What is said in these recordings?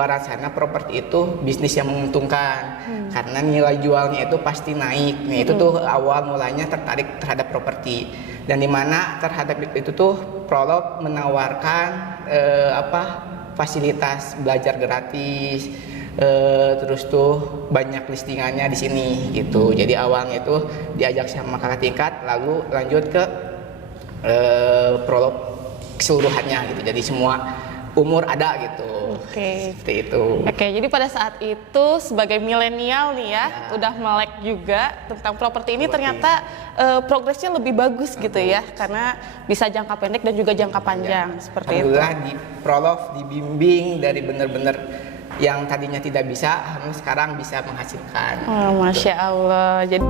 luaran sana properti itu bisnis yang menguntungkan karena nilai jualnya itu pasti naik. Nah, itu tuh awal mulanya tertarik terhadap properti, dan dimana terhadap itu tuh Prolog menawarkan fasilitas belajar gratis, terus tuh banyak listingannya di sini gitu. Jadi awalnya itu diajak sama kakak tingkat, lalu lanjut ke Prolog keseluruhannya gitu. Jadi semua umur ada gitu. Oke. Seperti itu. Oke, jadi pada saat itu sebagai milenial nih ya, udah melek juga tentang properti ini, ternyata progresnya lebih bagus gitu ya, karena bisa jangka pendek dan juga jangka panjang seperti itu. Alhamdulillah di Prolog dibimbing dari benar-benar yang tadinya tidak bisa, sekarang bisa menghasilkan. Oh, Masya Allah. Jadi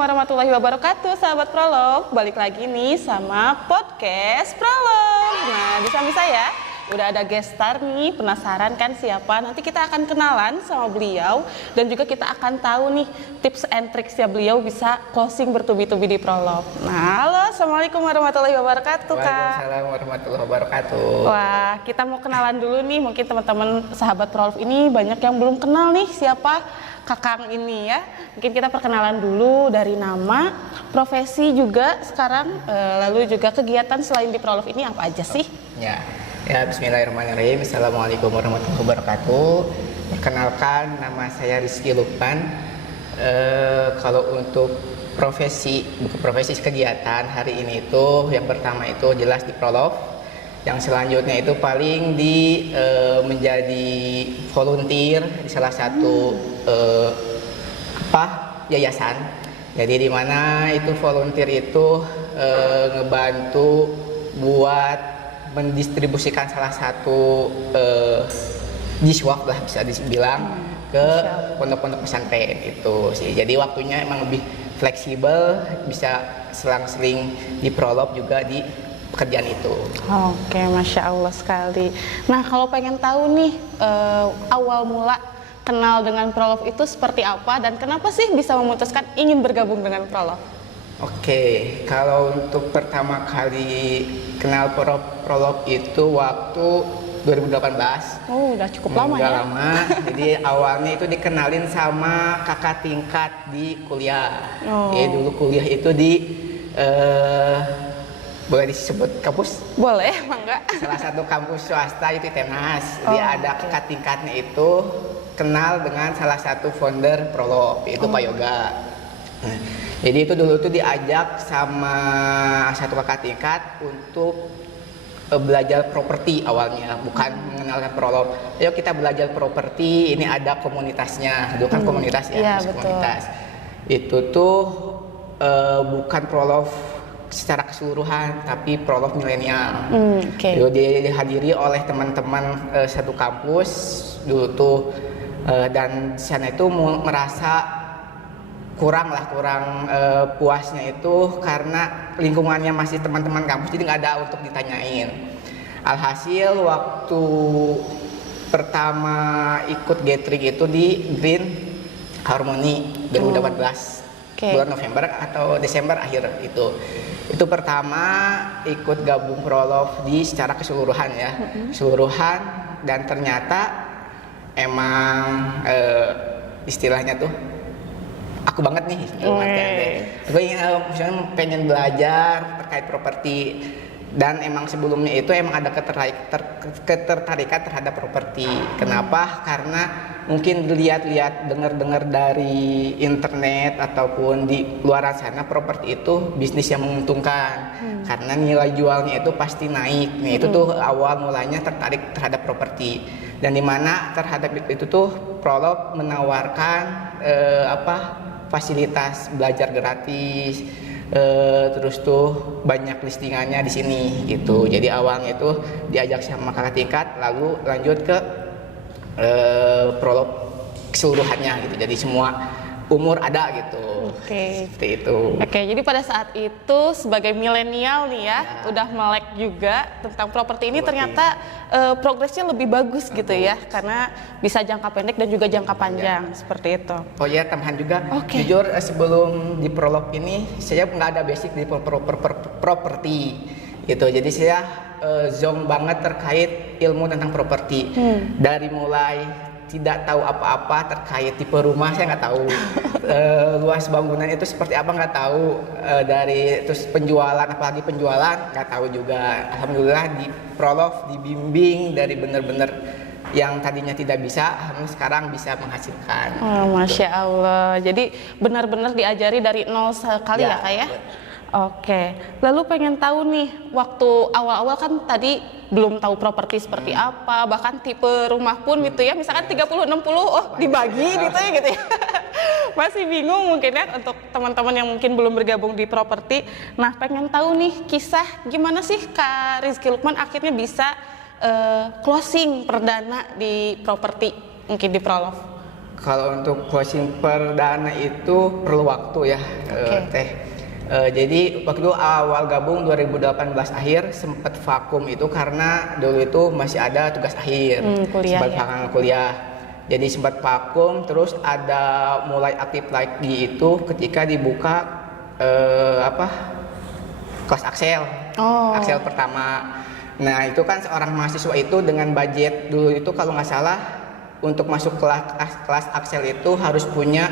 warahmatullahi wabarakatuh, sahabat Prolog. Balik lagi nih sama podcast Prolog. Nah, di samping saya udah ada guest star nih, penasaran kan siapa? Nanti kita akan kenalan sama beliau dan juga kita akan tahu nih tips and tricksnya beliau bisa closing bertubi-tubi di Prolog. Nah, halo, assalamualaikum warahmatullahi wabarakatuh, Kak. Waalaikumsalam warahmatullahi wabarakatuh. Wah, kita mau kenalan dulu nih, mungkin teman-teman sahabat Prolog ini banyak yang belum kenal nih siapa Kakang ini ya. Mungkin kita perkenalan dulu dari nama, profesi juga sekarang, lalu juga kegiatan selain di Prolog ini apa aja sih? Ya, bismillahirrahmanirrahim. Assalamualaikum warahmatullahi wabarakatuh. Perkenalkan, nama saya Rizky Lukman. Kalau untuk profesi kegiatan hari ini itu yang pertama itu jelas di Prolog. Yang selanjutnya itu paling di menjadi volunteer di salah satu yayasan. Jadi di mana itu volunteer itu ngebantu buat mendistribusikan salah satu jiswaf lah bisa dibilang ke pondok-pondok pesantren itu sih. Jadi waktunya emang lebih fleksibel, bisa selang-seling di Prolog juga di pekerjaan itu. Oke, Masya Allah sekali. Nah, kalau pengen tahu nih awal mula kenal dengan Prolog itu seperti apa dan kenapa sih bisa memutuskan ingin bergabung dengan Prolog? Oke, kalau untuk pertama kali kenal Prolog itu waktu 2018. Oh, udah cukup lama ya? Udah lama. Jadi awalnya itu dikenalin sama kakak tingkat di kuliah. Ya, dulu kuliah itu di boleh disebut kampus? Boleh, mangga. Salah satu kampus swasta itu Tenas. Dia ada kakak tingkatnya itu kenal dengan salah satu founder Prolog, yaitu Pak Yoga. Nah, jadi itu dulu tuh diajak sama satu kakak tingkat untuk belajar properti awalnya, bukan mengenalkan Prolog. Ayo kita belajar properti, ini ada komunitasnya. Dulu kan komunitas ya, komunitas. Itu tuh bukan Prolog secara keseluruhan, tapi Prolog milenial. Jadi dihadiri oleh teman-teman satu kampus dulu tuh, dan di sana itu merasa kurang puasnya itu karena lingkungannya masih teman-teman kampus, jadi nggak ada untuk ditanyain. Alhasil waktu pertama ikut gathering itu di Green Harmony 2018. Bulan November atau Desember akhir itu pertama ikut gabung Prolog di secara keseluruhan ya, keseluruhan, dan ternyata emang istilahnya tuh aku banget nih, gue ingin pengen belajar terkait properti. Dan emang sebelumnya itu emang ada ketertarikan terhadap properti. Kenapa? Karena mungkin lihat-lihat, dengar-dengar dari internet ataupun di luaran sana properti itu bisnis yang menguntungkan karena nilai jualnya itu pasti naik. Nah, itu tuh awal mulanya tertarik terhadap properti, dan dimana terhadap itu tuh Prolog menawarkan fasilitas belajar gratis. Terus tuh banyak listingannya di sini gitu. Jadi awalnya itu diajak sama kakak tingkat, lalu lanjut ke Prolog keseluruhannya gitu. Jadi semua umur ada gitu. Oke. Seperti itu. Oke, jadi pada saat itu sebagai milenial nih ya, udah melek juga tentang properti ini, ternyata progresnya lebih bagus gitu ya, karena bisa jangka pendek dan juga jangka panjang seperti itu. Oh ya, tambahan juga. Oke. Jujur sebelum di prolog ini saya nggak ada basic di properti gitu. Jadi saya zonk banget terkait ilmu tentang properti. Dari mulai tidak tahu apa-apa terkait tipe rumah, saya nggak tahu. Luas bangunan itu seperti apa nggak tahu. Dari terus penjualan, apalagi penjualan nggak tahu juga. Alhamdulillah di prolog dibimbing dari benar-benar yang tadinya tidak bisa, alhamdulillah sekarang bisa menghasilkan. Oh, Masya Allah. Jadi benar-benar diajari dari nol sekali ya Kak ya? Oke, lalu pengen tahu nih, waktu awal-awal kan tadi belum tahu properti seperti apa, bahkan tipe rumah pun gitu ya, misalkan 30-60, oh dibagi gitu ya. Masih bingung mungkin ya untuk teman-teman yang mungkin belum bergabung di properti. Nah, pengen tahu nih kisah gimana sih Kak Rizky Lukman akhirnya bisa closing perdana di properti, mungkin di Prolog. Kalau untuk closing perdana itu perlu waktu ya, Teh. Jadi waktu awal gabung 2018 akhir sempat vakum itu karena dulu itu masih ada tugas akhir, kuliah, sempat ya. vakum kuliah. Jadi sempat vakum, terus ada mulai aktif lagi itu ketika dibuka kelas Axel, Axel pertama. Nah itu kan seorang mahasiswa itu dengan budget dulu itu kalau nggak salah untuk masuk kelas Axel itu harus punya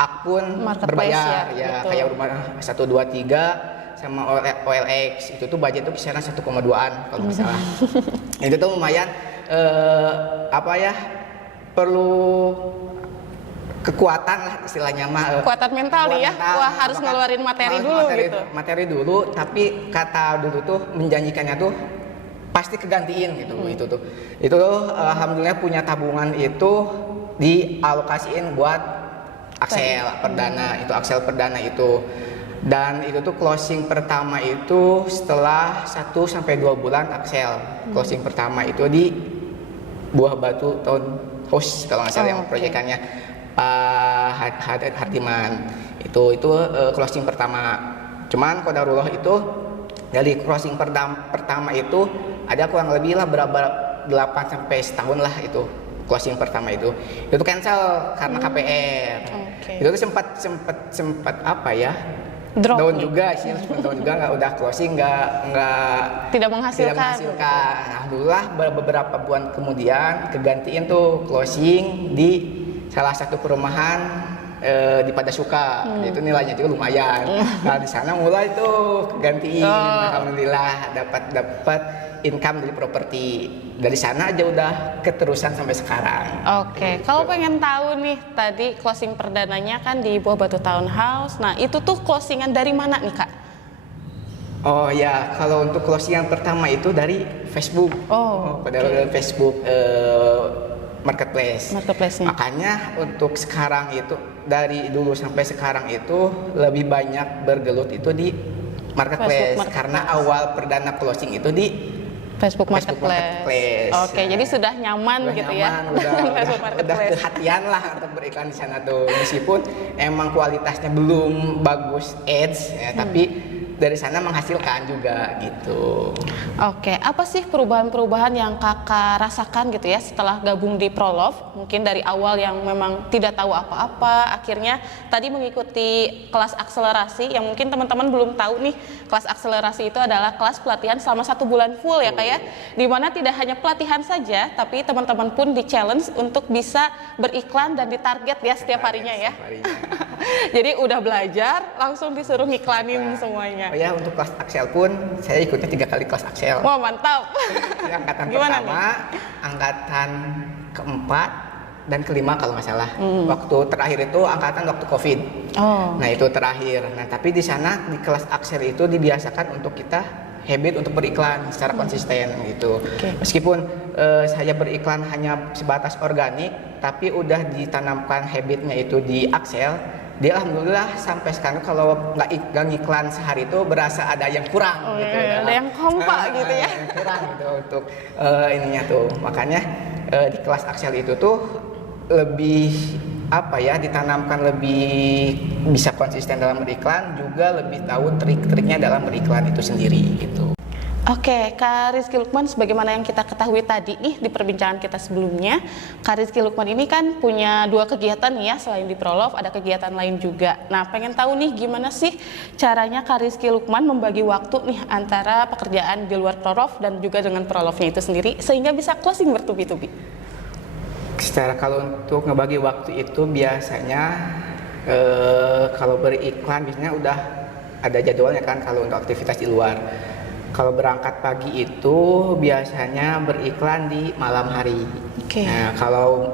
akun berbayar ya kayak rumah 1, 2, 3 sama OLX itu tuh budget tuh kisaran 1,2an kalau nggak salah. Itu tuh lumayan perlu kekuatan lah istilahnya mah. Kekuatan mental nih ya, wah harus ngeluarin materi dulu, tapi kata dulu tuh menjanjikannya tuh pasti kegantiin gitu. Itu tuh alhamdulillah punya tabungan itu dialokasiin buat Axel perdana itu, dan itu tuh closing pertama itu setelah 1-2 bulan Axel. Closing pertama itu di Buah Batu Townhouse kalau nggak salah yang proyekannya Hardiman itu closing pertama. Cuman qadarullah itu dari closing pertama itu ada kurang lebih lah berapa 8 sampai setahun lah itu. Closing pertama itu cancel karena KPR. Itu tuh sempat apa ya, down juga sih, nggak udah closing nggak tidak menghasilkan. Alhamdulillah beberapa bulan kemudian kegantiin tuh closing di salah satu perumahan di Padasuka. Itu nilainya juga lumayan. Nah di sana mulai tuh kegantiin. Alhamdulillah dapat income dari properti. Dari sana aja udah keterusan sampai sekarang. Oke, kalau pengen tahu nih, tadi closing perdananya kan di Buah Batu Townhouse. Nah, itu tuh closingan dari mana nih, Kak? Oh ya, kalau untuk closingan pertama itu dari Facebook. Dari Facebook marketplace-nya. Makanya untuk sekarang itu dari dulu sampai sekarang itu lebih banyak bergelut itu di marketplace. Karena awal perdana closing itu di Facebook Marketplace. Oke, jadi sudah nyaman gitu ya. Udah kehatian lah untuk beriklan di sana tuh. Meskipun emang kualitasnya belum bagus ads ya, tapi dari sana menghasilkan juga gitu. Oke, apa sih perubahan-perubahan yang Kakak rasakan gitu ya setelah gabung di Prolog? Mungkin dari awal yang memang tidak tahu apa-apa, akhirnya tadi mengikuti kelas akselerasi yang mungkin teman-teman belum tahu nih. Kelas akselerasi itu adalah kelas pelatihan selama 1 bulan full ya Kak ya. Dimana tidak hanya pelatihan saja, tapi teman-teman pun di-challenge untuk bisa beriklan dan ditarget ya setiap harinya ya. Jadi udah belajar, langsung disuruh ngiklanin semuanya. Oh ya, untuk kelas Axel pun saya ikutnya 3 kali kelas Axel. Wah, mantap. Angkatan pertama, angkatan keempat, dan kelima kalau nggak salah. Waktu terakhir itu angkatan waktu COVID. Nah itu terakhir. Nah tapi di sana di kelas Axel itu dibiasakan untuk kita habit untuk beriklan secara konsisten gitu. Meskipun saya beriklan hanya sebatas organik, tapi udah ditanamkan habitnya itu di Axel. Dia alhamdulillah sampai sekarang kalau nggak ngiklan sehari itu berasa ada yang kurang gitu. Ada yang kompak gitu ya. Yang kurang gitu untuk ininya tuh. Makanya di kelas Axel itu tuh lebih apa ya, ditanamkan lebih bisa konsisten dalam beriklan, juga lebih tahu trik-triknya dalam beriklan itu sendiri gitu. Oke, Kak Rizky Lukman, sebagaimana yang kita ketahui tadi nih di perbincangan kita sebelumnya, Kak Rizky Lukman ini kan punya 2 kegiatan nih ya, selain di Prolove ada kegiatan lain juga. Nah, pengen tahu nih gimana sih caranya Kak Rizky Lukman membagi waktu nih antara pekerjaan di luar Prolove dan juga dengan Prolove-nya itu sendiri sehingga bisa closing bertubi-tubi. Secara kalau untuk ngebagi waktu itu biasanya kalau beriklan biasanya udah ada jadwalnya kan kalau untuk aktivitas di luar. Kalau berangkat pagi itu biasanya beriklan di malam hari. Oke. Nah, kalau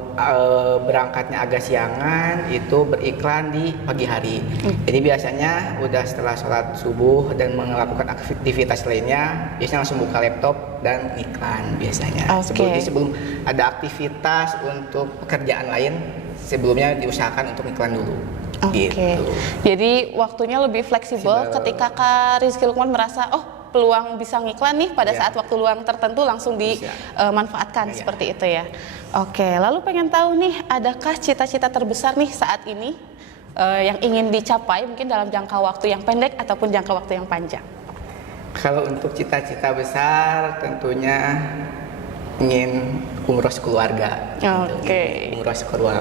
berangkatnya agak siangan itu beriklan di pagi hari. Jadi biasanya udah setelah sholat subuh dan melakukan aktivitas lainnya, biasanya langsung buka laptop dan iklan biasanya. Oke. Sebelum ada aktivitas untuk pekerjaan lain, sebelumnya diusahakan untuk iklan dulu. Oke. Gitu. Jadi waktunya lebih fleksibel ketika Kak Rizky Lukman merasa peluang bisa ngiklan nih pada saat waktu luang tertentu langsung dimanfaatkan seperti itu ya. Oke, lalu pengen tahu nih, adakah cita-cita terbesar nih saat ini yang ingin dicapai mungkin dalam jangka waktu yang pendek ataupun jangka waktu yang panjang? Kalau untuk cita-cita besar tentunya ingin umroh sekeluarga. Oke. Umroh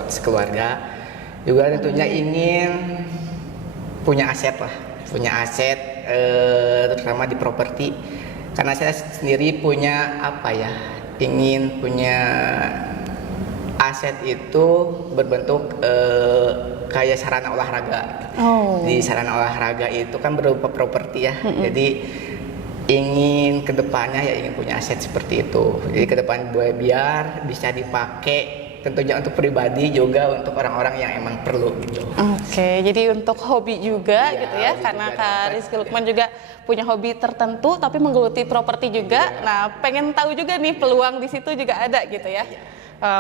sekeluarga. Juga tentunya ingin punya aset lah, terutama di properti. Karena saya sendiri punya ingin punya aset itu berbentuk kayak sarana olahraga. Di sarana olahraga itu kan berupa properti ya. Jadi ingin kedepannya ingin punya aset seperti itu. Jadi kedepan biar bisa dipakai tentunya untuk pribadi juga untuk orang-orang yang emang perlu gitu. Oke, jadi untuk hobi juga gitu ya, karena Kak Rizky Lukman juga punya hobi tertentu tapi menggeluti properti juga. Nah, pengen tahu juga nih peluang di situ juga ada gitu ya.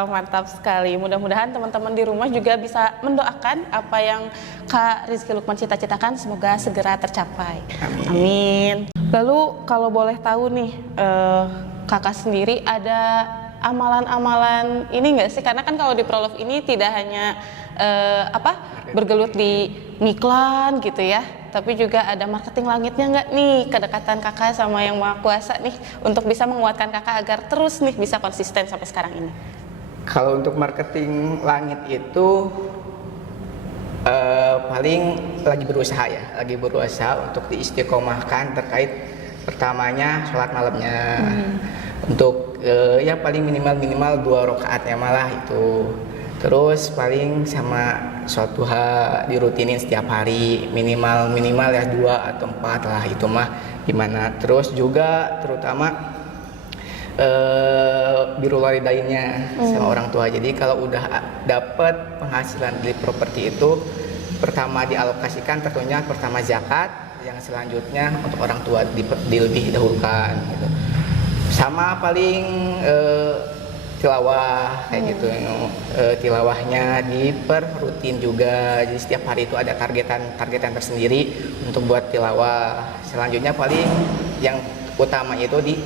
Mantap sekali. Mudah-mudahan teman-teman di rumah juga bisa mendoakan apa yang Kak Rizky Lukman cita-citakan semoga segera tercapai. Amin. Lalu kalau boleh tahu nih, kakak sendiri ada amalan-amalan ini nggak sih? Karena kan kalau di Prolove ini tidak hanya bergelut di ngiklan gitu ya, tapi juga ada marketing langitnya nggak nih, kedekatan kakak sama yang Maha Kuasa nih untuk bisa menguatkan kakak agar terus nih bisa konsisten sampai sekarang ini. Kalau untuk marketing langit itu paling lagi berusaha untuk diistiqomahkan terkait pertamanya sholat malamnya. Untuk ya paling minimal 2 rakaat ya malah itu. Terus paling sama sholat duha dirutinin setiap hari minimal ya 2 atau 4 lah itu mah gimana. Terus juga terutama birrul walidainnya sama orang tua. Jadi kalau udah dapat penghasilan dari properti itu pertama dialokasikan tentunya pertama zakat, yang selanjutnya untuk orang tua dilebih dahulukan gitu. Sama paling tilawah kayak gitu, tilawahnya rutin juga. Jadi setiap hari itu ada targetan tersendiri untuk buat tilawah. Selanjutnya paling yang utama itu di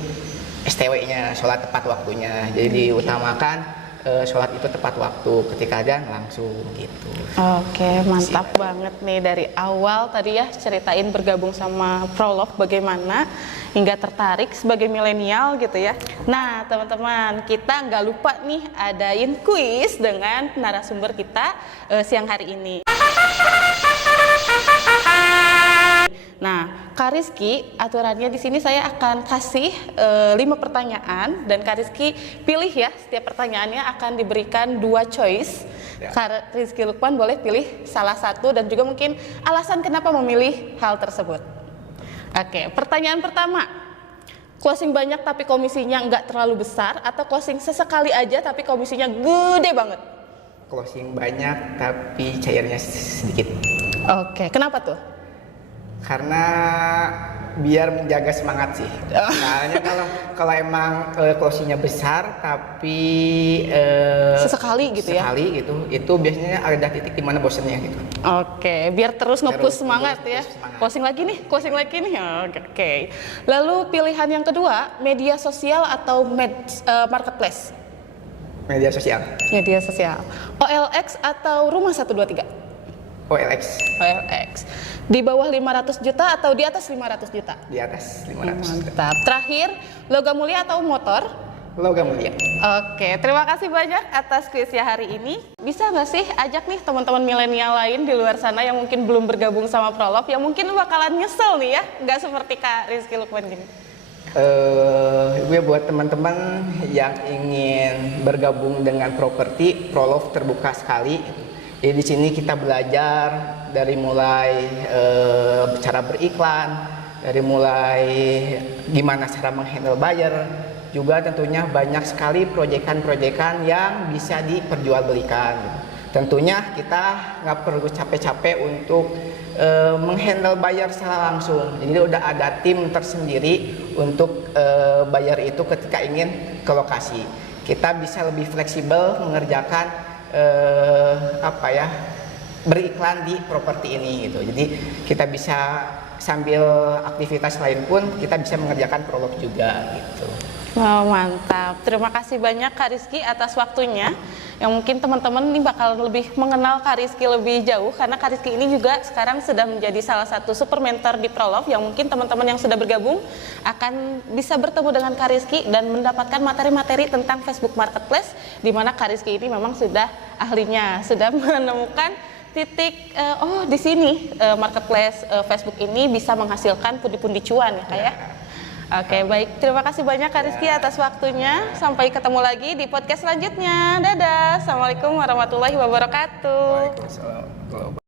STW-nya, sholat tepat waktunya. Jadi diutamakan sholat itu tepat waktu, ketika adzan langsung gitu. Oke, mantap banget nih dari awal tadi ya ceritain bergabung sama Prolove bagaimana hingga tertarik sebagai milenial gitu ya. Nah teman-teman, kita nggak lupa nih adain kuis dengan narasumber kita siang hari ini. Nah, Kak Rizky, aturannya di sini saya akan kasih 5 pertanyaan dan Kak Rizky pilih ya, setiap pertanyaannya akan diberikan 2 choice. Kak Rizky Lukman boleh pilih salah satu dan juga mungkin alasan kenapa memilih hal tersebut. Oke, pertanyaan pertama, closing banyak tapi komisinya nggak terlalu besar atau closing sesekali aja tapi komisinya gede banget? Closing banyak tapi cairnya sedikit. Oke, kenapa tuh? Karena biar menjaga semangat sih. Soalnya kalau emang closingnya besar tapi sesekali gitu ya. Sekali gitu, itu biasanya ada titik di mana bosennya gitu. Oke, biar terus nge-push semangat ya. Closing lagi nih. Oke. Lalu pilihan yang kedua, media sosial atau marketplace? Media sosial. Media sosial. OLX atau Rumah 123? OLX. OLX. Di bawah 500 juta atau di atas 500 juta? Di atas 500. Mantap. Terakhir, logam mulia atau motor? Logam mulia. Oke, terima kasih banyak atas kuisnya hari ini. Bisa nggak sih ajak nih teman-teman milenial lain di luar sana yang mungkin belum bergabung sama Prolov, yang mungkin bakalan nyesel nih ya, nggak seperti Kak Rizky Lukman gini. Gue buat teman-teman yang ingin bergabung dengan properti, Prolov terbuka sekali. Jadi di sini kita belajar dari mulai cara beriklan, dari mulai gimana cara menghandle buyer, juga tentunya banyak sekali proyekan-proyekan yang bisa diperjualbelikan. Tentunya kita nggak perlu capek-capek untuk menghandle buyer secara langsung. Jadi udah ada tim tersendiri untuk buyer itu ketika ingin ke lokasi. Kita bisa lebih fleksibel mengerjakan beriklan di properti ini gitu. Jadi kita bisa sambil aktivitas lain pun kita bisa mengerjakan Prolog juga gitu. Wow, mantap. Terima kasih banyak Kak Rizky atas waktunya. Yang mungkin teman-teman ini bakal lebih mengenal Kak Rizky lebih jauh, karena Kak Rizky ini juga sekarang sudah menjadi salah satu super mentor di Prolov, yang mungkin teman-teman yang sudah bergabung akan bisa bertemu dengan Kak Rizky dan mendapatkan materi-materi tentang Facebook Marketplace, di mana Kak Rizky ini memang sudah ahlinya, sudah menemukan titik di sini marketplace Facebook ini bisa menghasilkan pundi-pundi cuan ya Kak ya. Oke, baik. Terima kasih banyak Kak Rizky atas waktunya. Sampai ketemu lagi di podcast selanjutnya. Dadah. Assalamualaikum warahmatullahi wabarakatuh. Waalaikumsalam.